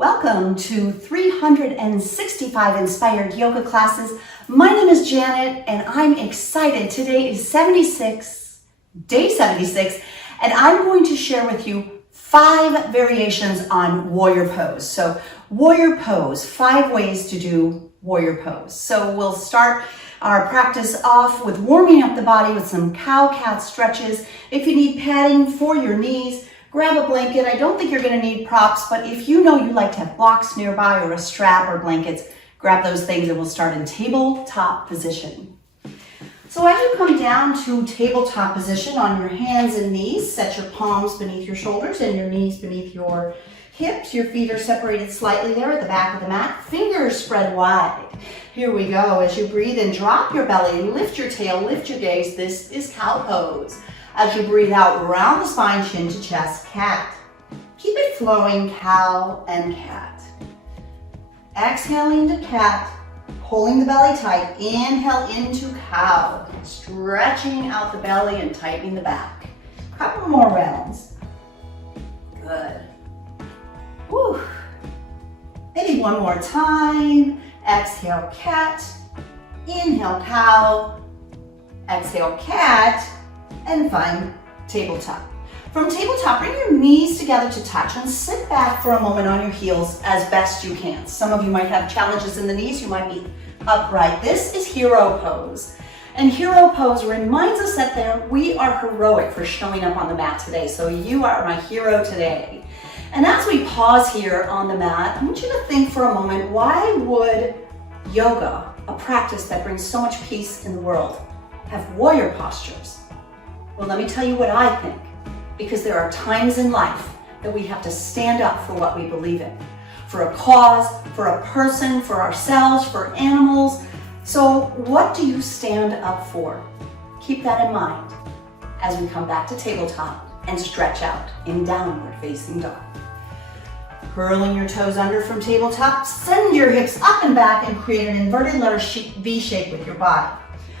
Welcome to 365 Inspired Yoga Classes. My name is Janet and I'm excited. Today is day 76, and I'm going to share with you 5 variations on warrior pose. So warrior pose, 5 ways to do warrior pose. So we'll start our practice off with warming up the body with some cow-cat stretches. If you need padding for your knees, grab a blanket. I don't think you're going to need props, but if you know you like to have blocks nearby or a strap or blankets, grab those things and we'll start in tabletop position. So as you come down to tabletop position on your hands and knees, set your palms beneath your shoulders and your knees beneath your hips. Your feet are separated slightly there at the back of the mat. Fingers spread wide. Here we go. As you breathe in, drop your belly, lift your tail, lift your gaze. This is cow pose. As you breathe out, round the spine, chin to chest, cat. Keep it flowing, cow and cat. Exhaling to cat, pulling the belly tight. Inhale into cow, stretching out the belly and tightening the back. Couple more rounds. Good. Whew. Maybe one more time. Exhale, cat. Inhale, cow. Exhale, cat. And find tabletop. From tabletop, bring your knees together to touch and sit back for a moment on your heels as best you can. Some of you might have challenges in the knees. You might be upright. This is hero pose. And hero pose reminds us that we are heroic for showing up on the mat today. So you are my hero today. And as we pause here on the mat, I want you to think for a moment, why would yoga, a practice that brings so much peace in the world, have warrior postures? Well, let me tell you what I think. Because there are times in life that we have to stand up for what we believe in. For a cause, for a person, for ourselves, for animals. So what do you stand up for? Keep that in mind as we come back to tabletop and stretch out in downward facing dog. Curling your toes under from tabletop, send your hips up and back and create an inverted letter V shape with your body.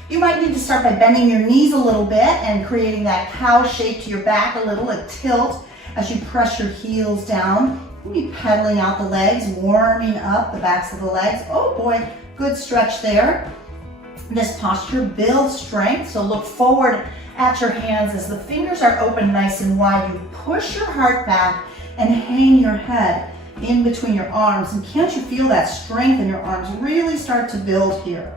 You might need to start by bending your knees a little bit and creating that cow shape to your back, a little, a tilt as you press your heels down. Maybe pedaling out the legs, warming up the backs of the legs. Oh boy, good stretch there. This posture builds strength, so look forward at your hands as the fingers are open nice and wide. You push your heart back and hang your head in between your arms. And can't you feel that strength in your arms really start to build here?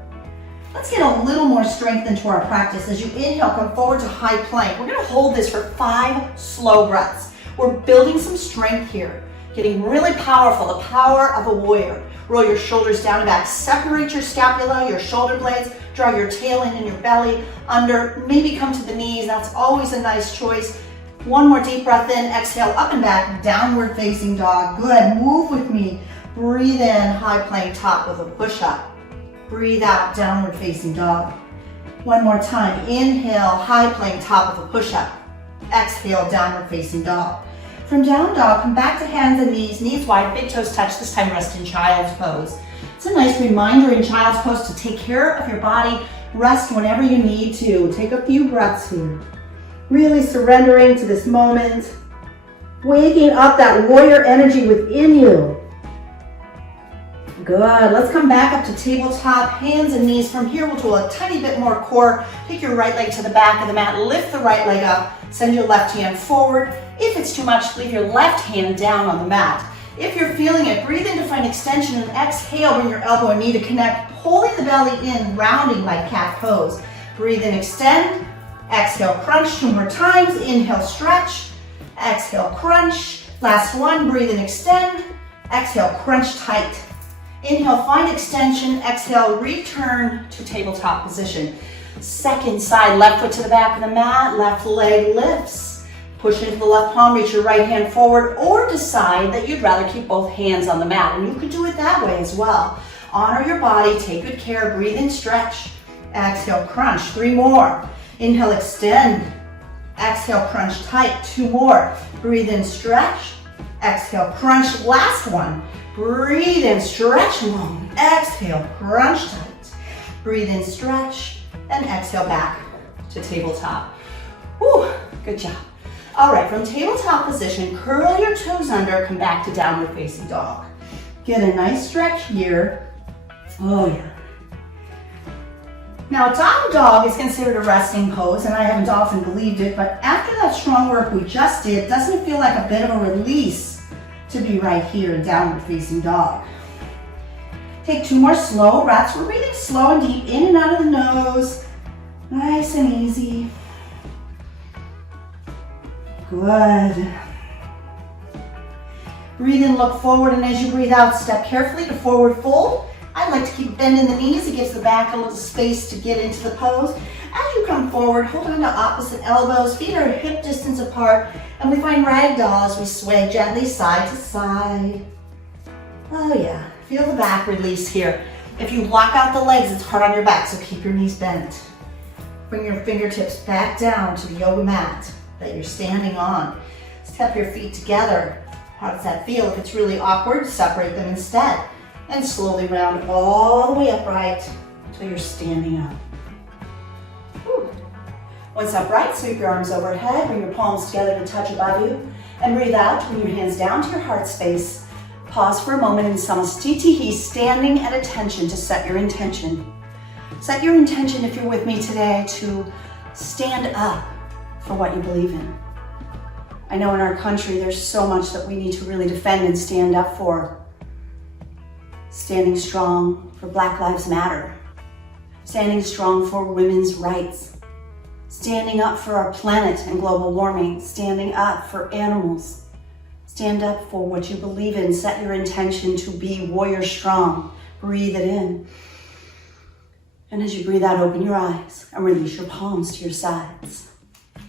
Let's get a little more strength into our practice. As you inhale, come forward to high plank. We're gonna hold this for 5 slow breaths. We're building some strength here, getting really powerful, the power of a warrior. Roll your shoulders down and back, separate your scapula, your shoulder blades, draw your tail in and your belly under, maybe come to the knees. That's always a nice choice. One more deep breath in, exhale, up and back, downward facing dog. Good, move with me. Breathe in, high plank top with a push up. Breathe out, downward facing dog. One more time. Inhale, high plank top with a push-up. Exhale, downward facing dog. From down dog, come back to hands and knees wide, big toes touch. This time rest in child's pose. It's a nice reminder in child's pose to take care of your body. Rest whenever you need to. Take a few breaths here. Really surrendering to this moment. Waking up that warrior energy within you. Good. Let's come back up to tabletop, hands and knees. From here, we'll do a tiny bit more core. Take your right leg to the back of the mat, lift the right leg up, send your left hand forward. If it's too much, leave your left hand down on the mat. If you're feeling it, breathe in to find extension and exhale, bring your elbow and knee to connect, holding the belly in, rounding like cat pose. Breathe in, extend, exhale, crunch 2 more times. Inhale, stretch, exhale, crunch. Last one, breathe in, extend, exhale, crunch tight. Inhale, find extension. Exhale, return to tabletop position. Second side, left foot to the back of the mat, left leg lifts. Push into the left palm, reach your right hand forward, or decide that you'd rather keep both hands on the mat. And you could do it that way as well. Honor your body, take good care, breathe in, stretch. Exhale, crunch, 3 more. Inhale, extend. Exhale, crunch tight, 2 more. Breathe in, stretch. Exhale, crunch, last one. Breathe in, stretch long. Exhale, crunch tight. Breathe in, stretch, and exhale back to tabletop. Whew, good job. All right, from tabletop position, curl your toes under, come back to downward facing dog. Get a nice stretch here. Oh yeah. Now, down dog is considered a resting pose, and I haven't often believed it, but after that strong work we just did, doesn't it feel like a bit of a release to be right here in downward facing dog? Take 2 more slow breaths. We're breathing slow and deep in and out of the nose. Nice and easy. Good. Breathe in, look forward, and as you breathe out, step carefully to forward fold. I like to keep bending the knees. It gives the back a little space to get into the pose. As you come forward, hold on to opposite elbows. Feet are hip distance apart. And we find ragdoll as we sway gently side to side. Oh yeah, feel the back release here. If you lock out the legs, it's hard on your back, so keep your knees bent. Bring your fingertips back down to the yoga mat that you're standing on. Step your feet together. How does that feel? If it's really awkward, separate them instead. And slowly round all the way upright until you're standing up. Whew. Once upright, sweep your arms overhead, bring your palms together to touch above you, and breathe out, bring your hands down to your heart space. Pause for a moment in Samastitihi, standing at attention to set your intention. Set your intention, if you're with me today, to stand up for what you believe in. I know in our country there's so much that we need to really defend and stand up for. Standing strong for Black Lives Matter. Standing strong for women's rights. Standing up for our planet and global warming. Standing up for animals. Stand up for what you believe in. Set your intention to be warrior strong. Breathe it in. And as you breathe out, open your eyes and release your palms to your sides.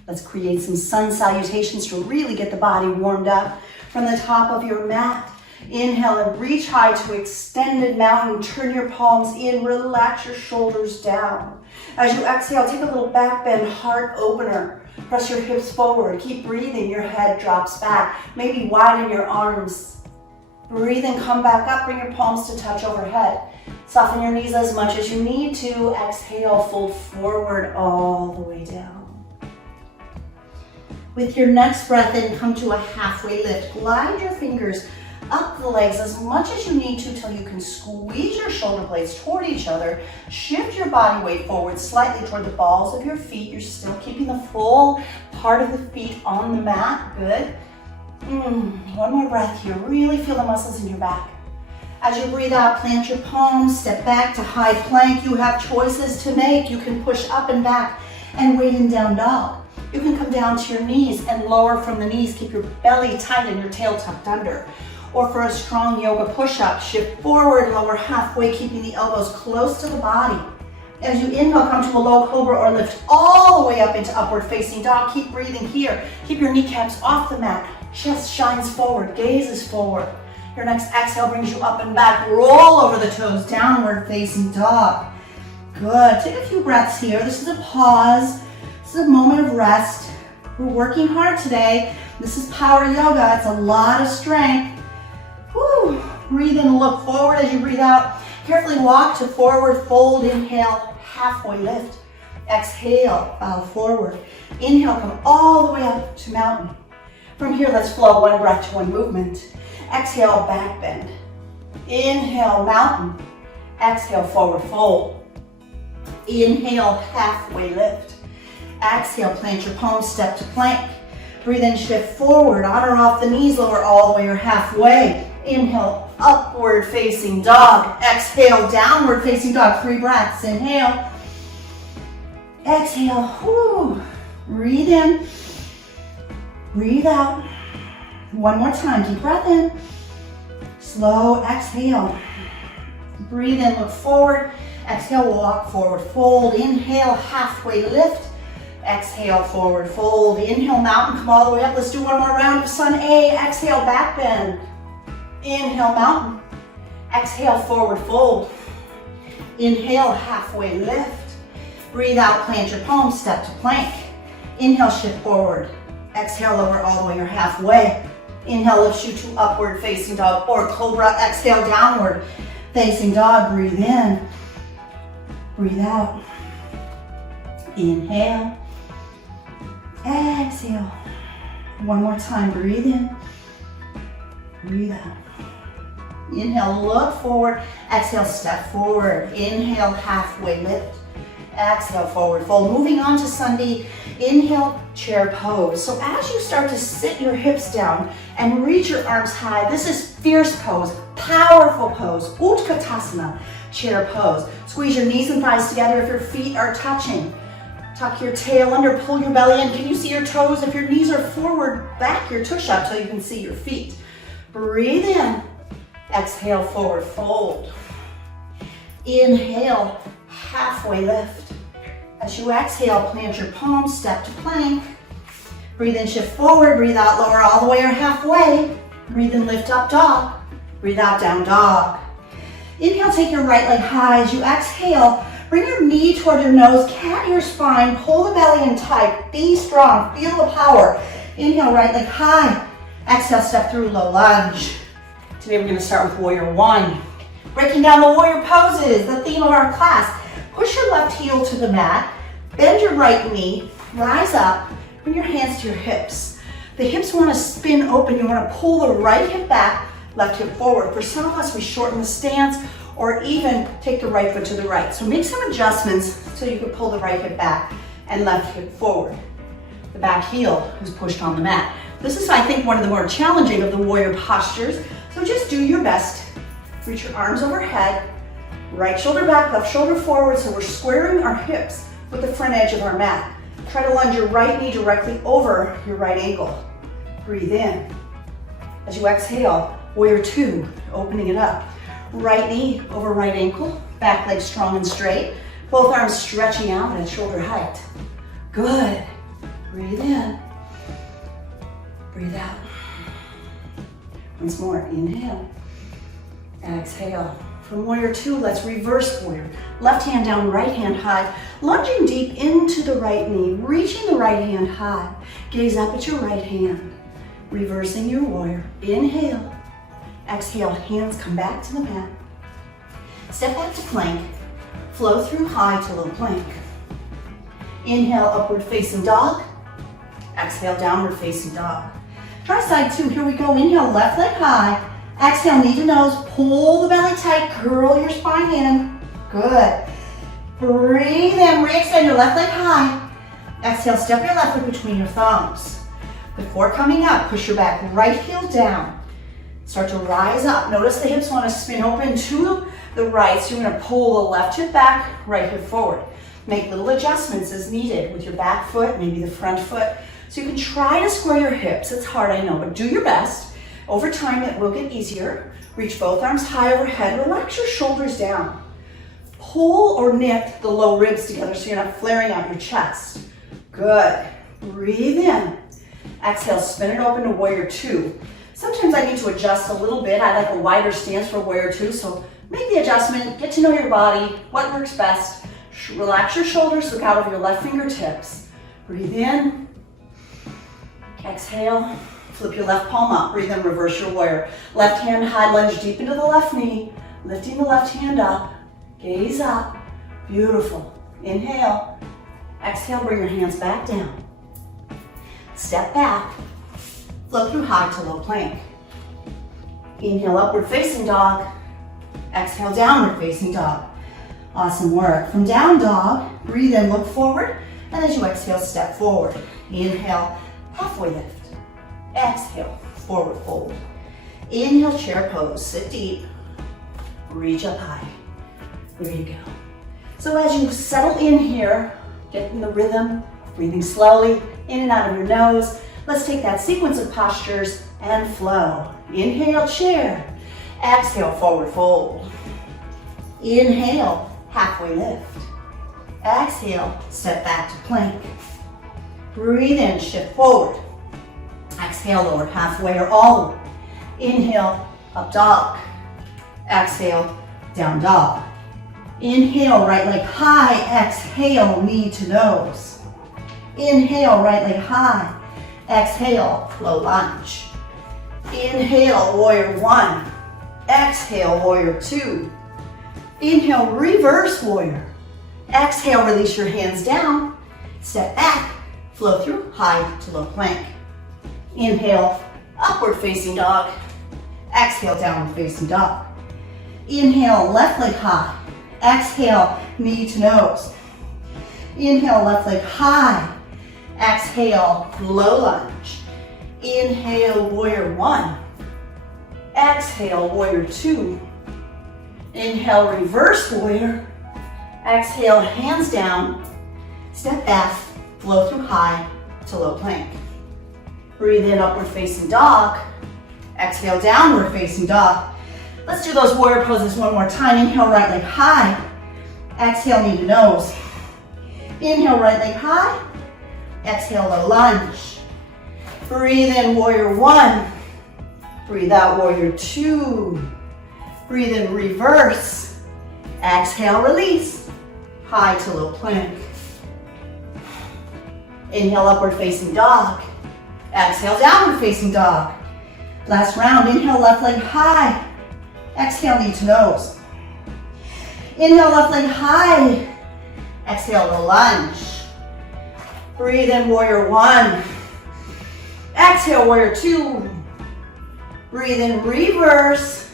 Let's create some sun salutations to really get the body warmed up. From the top of your mat, inhale and reach high to extended mountain. Turn your palms in, relax your shoulders down. As you exhale, take a little back bend, heart opener. Press your hips forward, keep breathing, your head drops back. Maybe widen your arms. Breathe and come back up, bring your palms to touch overhead. Soften your knees as much as you need to. Exhale, fold forward all the way down. With your next breath in, come to a halfway lift. Glide your fingers up the legs as much as you need to till you can squeeze your shoulder blades toward each other. Shift your body weight forward slightly toward the balls of your feet. You're still keeping the full part of the feet on the mat. Good. One more breath here. Really feel the muscles in your back. As you breathe out, plant your palms, step back to high plank. You have choices to make. You can push up and back and wait in down dog. You can come down to your knees and lower from the knees. Keep your belly tight and your tail tucked under. Or for a strong yoga push-up, shift forward, lower halfway, keeping the elbows close to the body. As you inhale, come to a low cobra or lift all the way up into upward facing dog. Keep breathing here. Keep your kneecaps off the mat. Chest shines forward, gazes forward. Your next exhale brings you up and back. Roll over the toes, downward facing dog. Good. Take a few breaths here. This is a pause. This is a moment of rest. We're working hard today. This is power yoga. It's a lot of strength. Whew. Breathe in and look forward as you breathe out. Carefully walk to forward fold. Inhale, halfway lift. Exhale, bow forward. Inhale, come all the way up to mountain. From here, let's flow one breath to one movement. Exhale, back bend. Inhale, mountain. Exhale, forward fold. Inhale, halfway lift. Exhale, plant your palms, step to plank. Breathe in, shift forward, on or off the knees, lower all the way or halfway. Inhale, upward facing dog. Exhale, downward facing dog. 3 breaths. Inhale. Exhale. Whew. Breathe in. Breathe out. One more time. Deep breath in. Slow exhale. Breathe in, look forward. Exhale, walk forward, fold. Inhale, halfway lift. Exhale, forward fold. Inhale, mountain, come all the way up. Let's do one more round of sun A. Exhale, back bend. Inhale, mountain. Exhale, forward fold. Inhale, halfway lift. Breathe out, plant your palms, step to plank. Inhale, shift forward. Exhale, lower all the way or halfway. Inhale, lifts you to upward facing dog or cobra. Exhale, downward facing dog. Breathe in. Breathe out. Inhale. Exhale. One more time. Breathe in. Breathe out. Inhale, look forward. Exhale, step forward. Inhale, halfway lift. Exhale, forward fold. Moving on to Sunday. Inhale, chair pose. So as you start to sit your hips down and reach your arms high, this is fierce pose, powerful pose, Utkatasana, chair pose. Squeeze your knees and thighs together if your feet are touching. Tuck your tail under, pull your belly in. Can you see your toes? If your knees are forward, back your tush up so you can see your feet. Breathe in. Exhale, forward fold. Inhale, halfway lift. As you exhale, plant your palms, step to plank. Breathe in, shift forward. Breathe out, lower all the way or halfway. Breathe in, lift up, dog. Breathe out, down dog. Inhale, take your right leg high. As you exhale, bring your knee toward your nose, cat your spine, pull the belly in tight, be strong, feel the power. Inhale, right leg high. Exhale, step through low lunge. Today we're going to start with warrior one. Breaking down the warrior poses, the theme of our class. Push your left heel to the mat, bend your right knee, rise up, bring your hands to your hips. The hips want to spin open. You want to pull the right hip back, left hip forward. For some of us, we shorten the stance or even take the right foot to the right. So make some adjustments so you can pull the right hip back and left hip forward. The back heel is pushed on the mat. This is, I think, one of the more challenging of the warrior postures. So just do your best. Reach your arms overhead, right shoulder back, left shoulder forward. So we're squaring our hips with the front edge of our mat. Try to lunge your right knee directly over your right ankle. Breathe in. As you exhale, warrior two, opening it up. Right knee over right ankle, back leg strong and straight. Both arms stretching out at shoulder height. Good. Breathe in. Breathe out. Once more, inhale. Exhale. From warrior two, let's reverse warrior. Left hand down, right hand high. Lunging deep into the right knee, reaching the right hand high. Gaze up at your right hand. Reversing your warrior. Inhale. Exhale, hands come back to the mat. Step back to plank. Flow through high to low plank. Inhale, upward facing dog. Exhale, downward facing dog. Try side two, here we go. Inhale, left leg high. Exhale, knee to nose, pull the belly tight, curl your spine in. Good. Breathe in, re-extend your left leg high. Exhale, step your left foot between your thumbs. Before coming up, push your back right heel down. Start to rise up. Notice the hips want to spin open to the right, so you're going to pull the left hip back, right hip forward. Make little adjustments as needed with your back foot, maybe the front foot. So you can try to square your hips. It's hard, I know, but do your best. Over time, it will get easier. Reach both arms high overhead. Relax your shoulders down. Pull or knit the low ribs together so you're not flaring out your chest. Good. Breathe in. Exhale, spin it open to warrior two. Sometimes I need to adjust a little bit. I like a wider stance for warrior two, so make the adjustment, get to know your body, what works best. Relax your shoulders, look out of your left fingertips. Breathe in. Exhale, flip your left palm up. Breathe in, reverse your warrior. Left hand high, lunge deep into the left knee, lifting the left hand up. Gaze up. Beautiful. Inhale. Exhale, bring your hands back down. Step back. Flow through high to low plank. Inhale, upward facing dog. Exhale, downward facing dog. Awesome work. From down dog, breathe in, look forward, and as you exhale, step forward. Inhale, halfway lift. Exhale, forward fold. Inhale, chair pose, sit deep, reach up high. There you go. So as you settle in here, get in the rhythm, breathing slowly, in and out of your nose, let's take that sequence of postures and flow. Inhale, chair. Exhale, forward fold. Inhale, halfway lift. Exhale, step back to plank. Breathe in, shift forward. Exhale, lower halfway or all the way. Inhale, up dog. Exhale, down dog. Inhale, right leg high. Exhale, knee to nose. Inhale, right leg high. Exhale, low lunge. Inhale, warrior one. Exhale, warrior two. Inhale, reverse warrior. Exhale, release your hands down. Step back, flow through high to low plank. Inhale, upward facing dog. Exhale, downward facing dog. Inhale, left leg high. Exhale, knee to nose. Inhale, left leg high. Exhale, low lunge. Inhale, warrior one. Exhale, warrior two. Inhale, reverse warrior. Exhale, hands down. Step back, flow through high to low plank. Breathe in, upward facing dog. Exhale, downward facing dog. Let's do those warrior poses one more time. Inhale, right leg high. Exhale, knee to nose. Inhale, right leg high. Exhale, low lunge. Breathe in, warrior one. Breathe out, warrior two. Breathe in, reverse. Exhale, release. High to low plank. Inhale, upward facing dog. Exhale, downward facing dog. Last round, inhale, left leg high. Exhale, knee to nose. Inhale, left leg high. Exhale, low lunge. Breathe in, warrior one. Exhale, warrior two. Breathe in, reverse.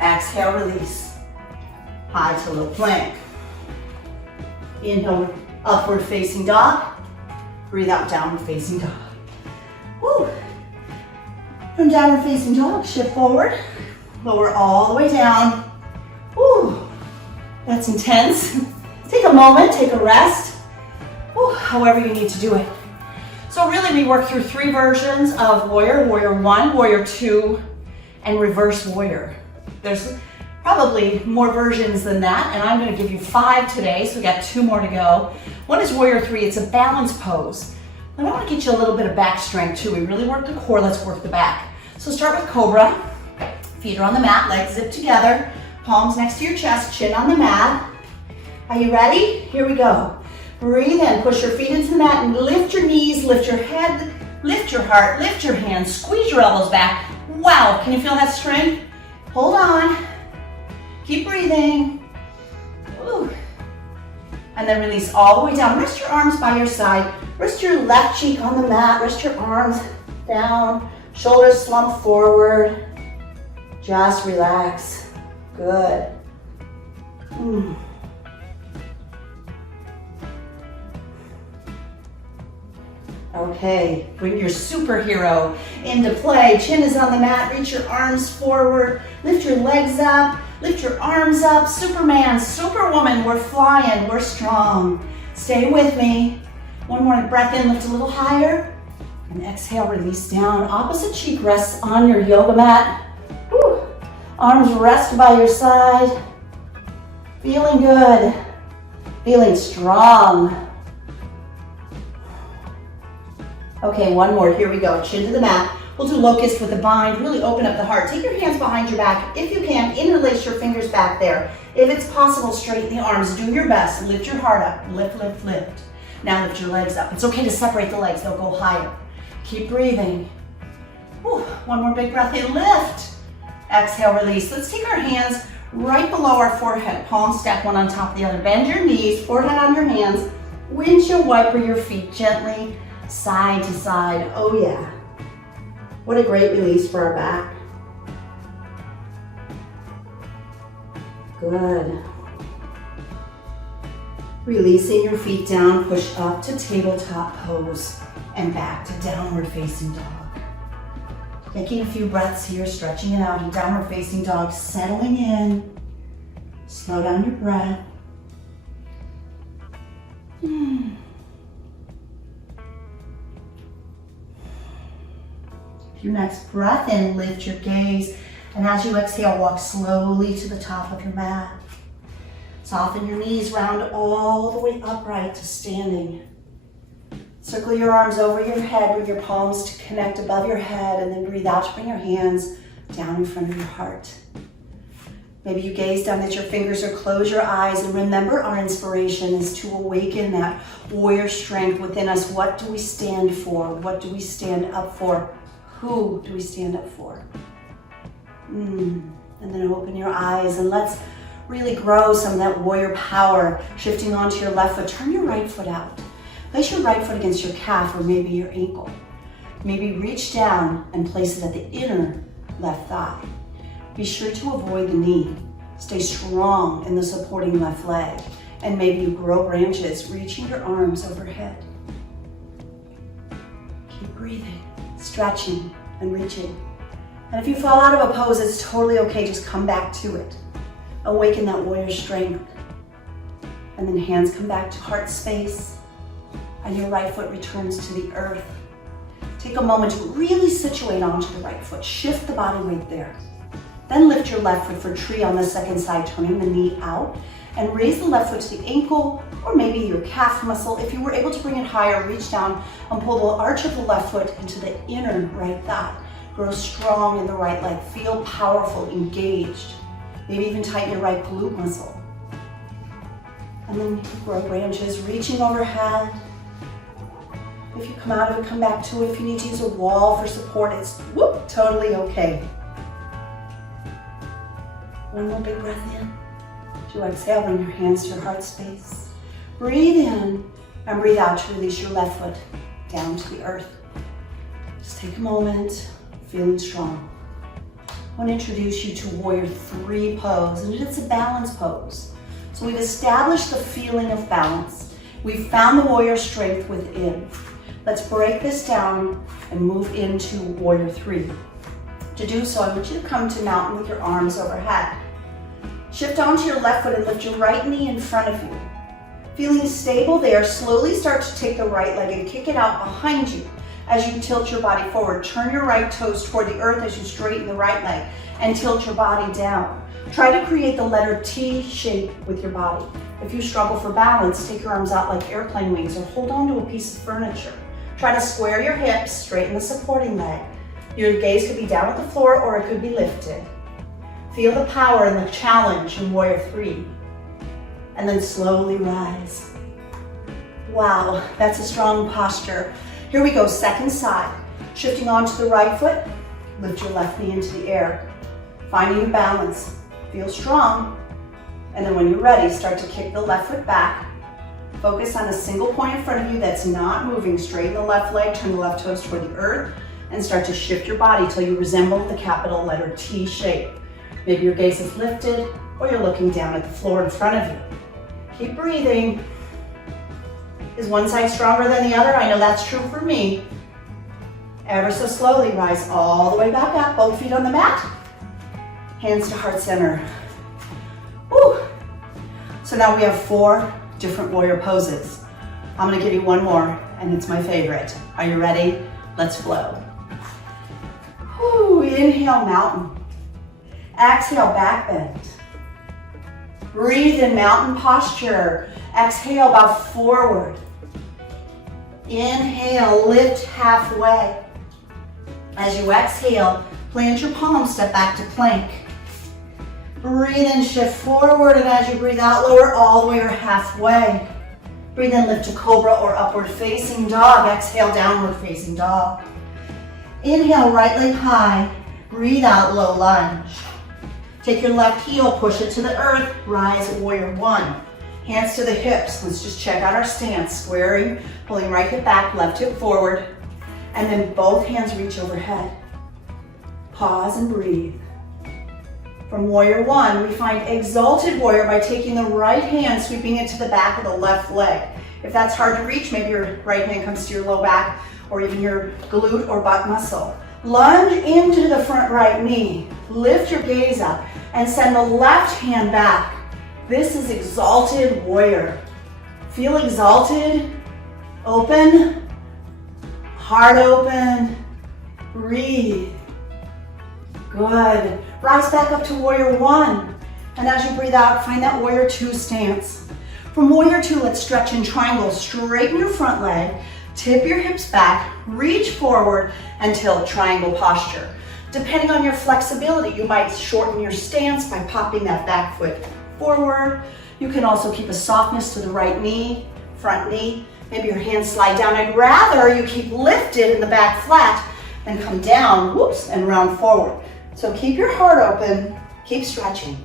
Exhale, release. High to low plank. Inhale, upward facing dog. Breathe out, downward facing dog. Woo. From downward facing dog, shift forward. Lower all the way down. Woo. That's intense. Take a moment, take a rest. Woo. However you need to do it. So really we work through three versions of warrior. Warrior one, warrior two, and reverse warrior. There's probably more versions than that, and I'm going to give you 5 today, so we got 2 more to go. One is warrior three. It's a balance pose. And I want to get you a little bit of back strength too. We really work the core, let's work the back. So start with cobra. Feet are on the mat, legs zip together, palms next to your chest, chin on the mat. Are you ready? Here we go. Breathe in, push your feet into the mat and lift your knees, lift your head, lift your heart, lift your hands, squeeze your elbows back. Wow, can you feel that strength? Hold on. Keep breathing. Ooh. And then release all the way down. Rest your arms by your side. Rest your left cheek on the mat. Rest your arms down. Shoulders slump forward. Just relax. Good. Okay, bring your superhero into play. Chin is on the mat. Reach your arms forward. Lift your legs up. Lift your arms up. Superman, superwoman, we're flying. We're strong. Stay with me. One more breath in, lift a little higher. And exhale, release down. Opposite cheek rests on your yoga mat. Whew. Arms rest by your side. Feeling good. Feeling strong. Okay, one more. Here we go. Chin to the mat. We'll do locust with the bind. Really open up the heart. Take your hands behind your back. If you can, interlace your fingers back there. If it's possible, straighten the arms. Do your best. Lift your heart up. Lift, lift, lift. Now lift your legs up. It's okay to separate the legs. They'll go higher. Keep breathing. Whew. One more big breath in. Lift. Exhale, release. Let's take our hands right below our forehead. Palms stacked one on top of the other. Bend your knees, forehead on your hands. Windshield wiper your feet gently side to side. Oh yeah. What a great release for our back. Good. Releasing your feet down, push up to tabletop pose and back to downward facing dog. Taking a few breaths here, stretching it out in downward facing dog, settling in. Slow down your breath. Your next breath in, lift your gaze, and as you exhale, walk slowly to the top of your mat. Soften your knees, round all the way upright to standing. Circle your arms over your head with your palms to connect above your head, and then breathe out to bring your hands down in front of your heart. Maybe you gaze down at your fingers or close your eyes, and remember our inspiration is to awaken that warrior strength within us. What do we stand for? What do we stand up for? Who do we stand up for? And then open your eyes and let's really grow some of that warrior power. Shifting onto your left foot, turn your right foot out. Place your right foot against your calf or maybe your ankle. Maybe reach down and place it at the inner left thigh. Be sure to avoid the knee. Stay strong in the supporting left leg. And maybe you grow branches, reaching your arms overhead. Keep breathing, stretching, and reaching. And if you fall out of a pose, it's totally okay. Just come back to it. Awaken that warrior strength. And then hands come back to heart space. And your right foot returns to the earth. Take a moment to really situate onto the right foot. Shift the body weight there. Then lift your left foot for tree on the second side, turning the knee out. And raise the left foot to the ankle or maybe your calf muscle. If you were able to bring it higher, reach down and pull the arch of the left foot into the inner right thigh. Grow strong in the right leg. Feel powerful, engaged. Maybe even tighten your right glute muscle. And then grow branches, reaching overhead. If you come out of it, come back to it. If you need to use a wall for support, it's totally okay. One more big breath in. As you exhale, bring your hands to your heart space. Breathe in and breathe out to release your left foot down to the earth. Just take a moment, feeling strong. I want to introduce you to Warrior 3 pose, and it's a balance pose. So we've established the feeling of balance. We've found the warrior strength within. Let's break this down and move into Warrior 3. To do so, I want you to come to mountain with your arms overhead. Shift onto your left foot and lift your right knee in front of you. Feeling stable there, slowly start to take the right leg and kick it out behind you as you tilt your body forward. Turn your right toes toward the earth as you straighten the right leg and tilt your body down. Try to create the letter T shape with your body. If you struggle for balance, take your arms out like airplane wings or hold on to a piece of furniture. Try to square your hips, straighten the supporting leg. Your gaze could be down at the floor or it could be lifted. Feel the power and the challenge in Warrior 3. And then slowly rise. Wow, that's a strong posture. Here we go, second side. Shifting onto the right foot, lift your left knee into the air. Finding your balance, feel strong. And then when you're ready, start to kick the left foot back. Focus on a single point in front of you that's not moving. Straighten the left leg, turn the left toes toward the earth, and start to shift your body till you resemble the capital letter T shape. Maybe your gaze is lifted or you're looking down at the floor in front of you. Keep breathing. Is one side stronger than the other? I know that's true for me. Ever so slowly, rise all the way back up, both feet on the mat. Hands to heart center. Woo. So now we have 4 different warrior poses. I'm gonna give you one more, and it's my favorite. Are you ready? Let's flow. Woo. Inhale, mountain. Exhale, back bend. Breathe in mountain posture. Exhale, bow forward. Inhale, lift halfway. As you exhale, plant your palms, step back to plank. Breathe in, shift forward, and as you breathe out, lower all the way or halfway. Breathe in, lift to cobra or upward facing dog. Exhale, downward facing dog. Inhale, right leg high. Breathe out, low lunge. Take your left heel, push it to the earth, rise, Warrior 1. Hands to the hips. Let's just check out our stance. Squaring, pulling right hip back, left hip forward, and then both hands reach overhead. Pause and breathe. From Warrior 1, we find Exalted Warrior by taking the right hand, sweeping it to the back of the left leg. If that's hard to reach, maybe your right hand comes to your low back or even your glute or butt muscle. Lunge into the front right knee. Lift your gaze up and send the left hand back. This is Exalted Warrior. Feel exalted, open, heart open, breathe. Good. Rise back up to Warrior 1. And as you breathe out, find that Warrior 2 stance. From Warrior 2, let's stretch in triangle. Straighten your front leg, tip your hips back, reach forward, and tilt triangle posture. Depending on your flexibility, you might shorten your stance by popping that back foot forward. You can also keep a softness to the right knee, front knee. Maybe your hands slide down. I'd rather you keep lifted in the back flat than come down, whoops, and round forward. So keep your heart open, keep stretching.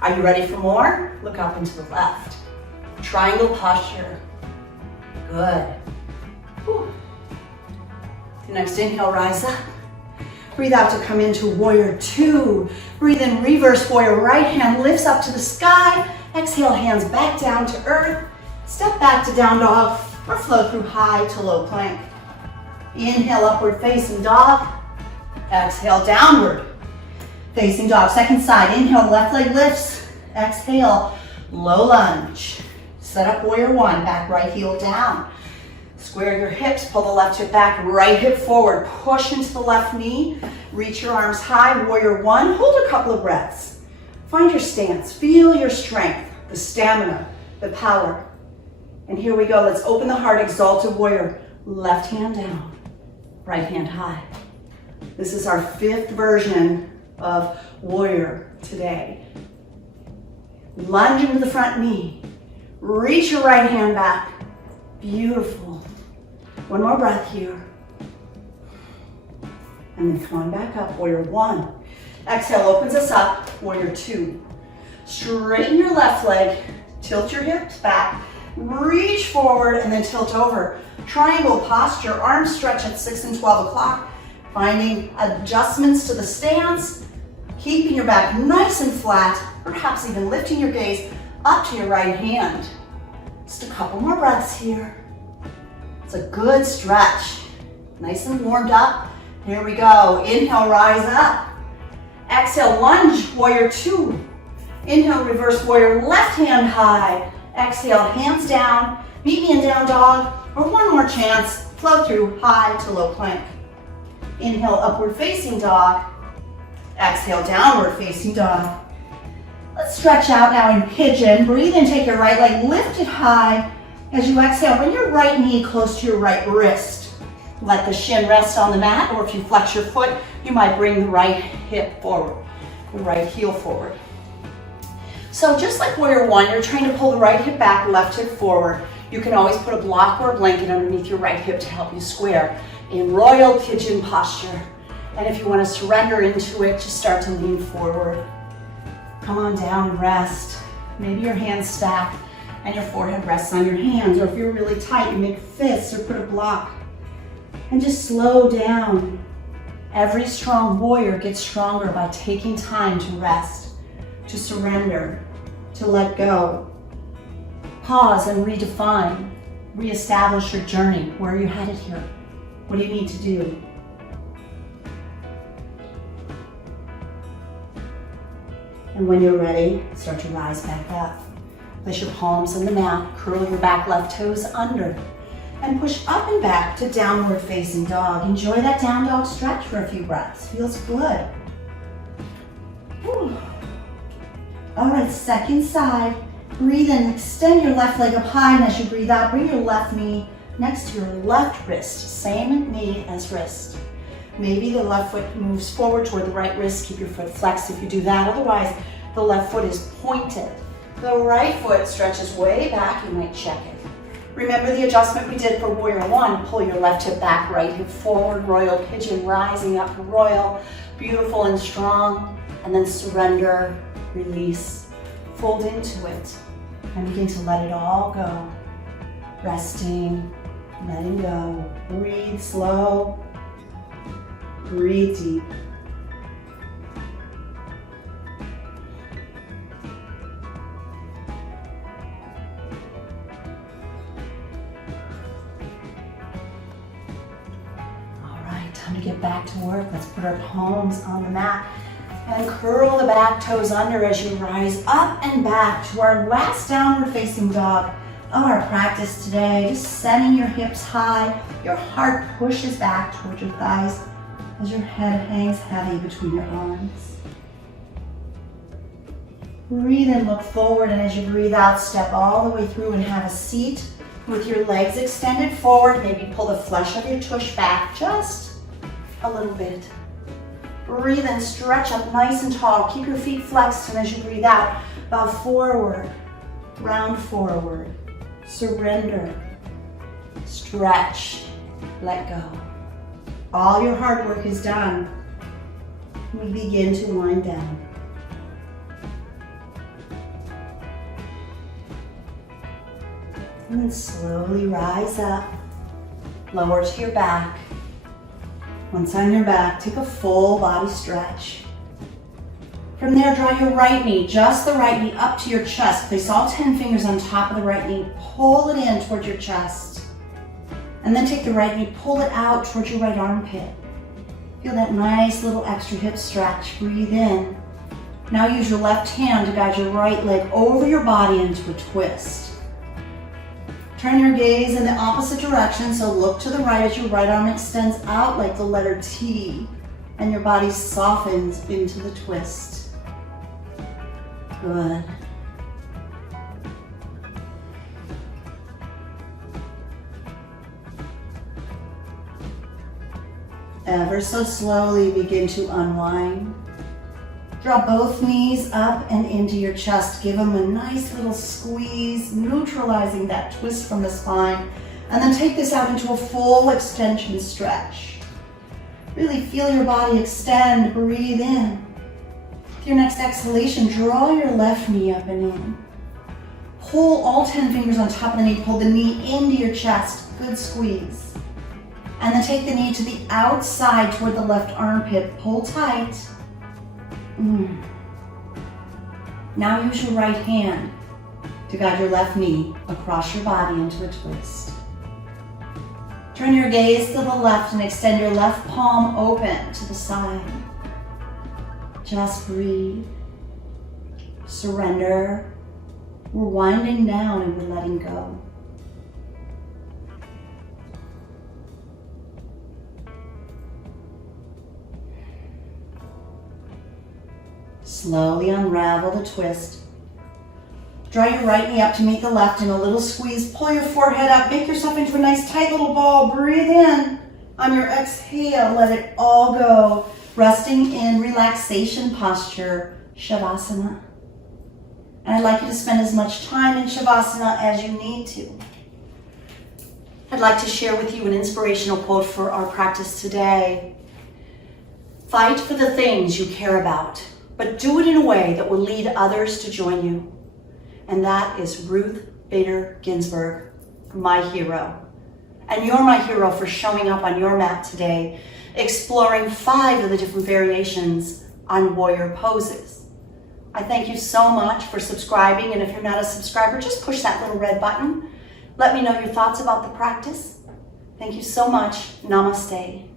Are you ready for more? Look up and to the left. Triangle posture. Good. Whew. The next inhale, rise up. Breathe out to come into warrior two. Breathe in, reverse warrior. Right hand lifts up to the sky. Exhale, hands back down to earth. Step back to down dog or flow through high to low plank. Inhale, upward facing dog. Exhale, downward facing dog. Second side, inhale, left leg lifts. Exhale, low lunge. Set up warrior one, back right heel down. Square your hips, pull the left hip back, right hip forward. Push into the left knee, reach your arms high, warrior one. Hold a couple of breaths. Find your stance, feel your strength, the stamina, the power. And here we go, let's open the heart, exalted warrior. Left hand down, right hand high. This is our fifth version of warrior today. Lunge into the front knee. Reach your right hand back. Beautiful. One more breath here. And then come on back up, warrior one. Exhale, opens us up, warrior two. Straighten your left leg, tilt your hips back, reach forward, and then tilt over. Triangle posture, arms stretch at 6 and 12 o'clock. Finding adjustments to the stance, keeping your back nice and flat, perhaps even lifting your gaze up to your right hand. Just a couple more breaths here. It's a good stretch. Nice and warmed up. Here we go. Inhale, rise up. Exhale, lunge, warrior two. Inhale, reverse warrior, left hand high. Exhale, hands down. Meet me in down dog. Or one more chance, flow through high to low plank. Inhale, upward facing dog. Exhale, downward facing dog. Let's stretch out now in pigeon. Breathe in, take your right leg, lift it high. As you exhale, bring your right knee close to your right wrist. Let the shin rest on the mat, or if you flex your foot, you might bring the right hip forward, the right heel forward. So just like warrior one, you're trying to pull the right hip back, left hip forward. You can always put a block or a blanket underneath your right hip to help you square in royal pigeon posture. And if you want to surrender into it, just start to lean forward. Come on down and rest. Maybe your hands stack and your forehead rests on your hands, or if you're really tight, you make fists or put a block. And just slow down. Every strong warrior gets stronger by taking time to rest, to surrender, to let go. Pause and redefine, reestablish your journey. Where are you headed here? What do you need to do? And when you're ready, start to rise back up. Place your palms on the mat, curl your back left toes under, and push up and back to downward facing dog. Enjoy that down dog stretch for a few breaths. Feels good. Whew. All right, second side. Breathe in, extend your left leg up high, and as you breathe out, bring your left knee next to your left wrist. Same knee as wrist. Maybe the left foot moves forward toward the right wrist. Keep your foot flexed if you do that. Otherwise, the left foot is pointed. The right foot stretches way back. You might check it. Remember the adjustment we did for warrior one. Pull your left hip back, right hip forward, royal pigeon, rising up to royal, beautiful and strong. And then surrender, release, fold into it, and begin to let it all go. Resting, letting go. Breathe slow. Breathe deep. All right, time to get back to work. Let's put our palms on the mat and curl the back toes under as you rise up and back to our last downward facing dog of our practice today. Just setting your hips high, your heart pushes back towards your thighs as your head hangs heavy between your arms. Breathe in, look forward, and as you breathe out, step all the way through and have a seat with your legs extended forward. Maybe pull the flesh of your tush back just a little bit. Breathe in, stretch up nice and tall. Keep your feet flexed, and as you breathe out, bow forward, round forward, surrender, stretch, let go. All your hard work is done. We begin to wind down. And then slowly rise up, lower to your back, Once on your back, take a full body stretch. From there, draw your right knee, just the right knee, up to your chest. Place all 10 fingers on top of the right knee. Pull it in towards your chest. And then take the right knee, pull it out towards your right armpit. Feel that nice little extra hip stretch. Breathe in. Now use your left hand to guide your right leg over your body into a twist. Turn your gaze in the opposite direction, so look to the right as your right arm extends out like the letter T, and your body softens into the twist. Good. Ever so slowly begin to unwind. Draw both knees up and into your chest. Give them a nice little squeeze, neutralizing that twist from the spine. And then take this out into a full extension stretch. Really feel your body extend. Breathe in. With your next exhalation, draw your left knee up and in. Pull all 10 fingers on top of the knee. Pull the knee into your chest. Good squeeze. And then take the knee to the outside toward the left armpit. Pull tight. Now use your right hand to guide your left knee across your body into a twist. Turn your gaze to the left and extend your left palm open to the side. Just breathe. Surrender. We're winding down and we're letting go. Slowly unravel the twist. Draw your right knee up to meet the left in a little squeeze. Pull your forehead up. Make yourself into a nice tight little ball. Breathe in. On your exhale, let it all go. Resting in relaxation posture, Shavasana. And I'd like you to spend as much time in Shavasana as you need to. I'd like to share with you an inspirational quote for our practice today. Fight for the things you care about, but do it in a way that will lead others to join you. And that is Ruth Bader Ginsburg, my hero. And you're my hero for showing up on your mat today, exploring 5 of the different variations on warrior poses. I thank you so much for subscribing, and if you're not a subscriber, just push that little red button. Let me know your thoughts about the practice. Thank you so much. Namaste.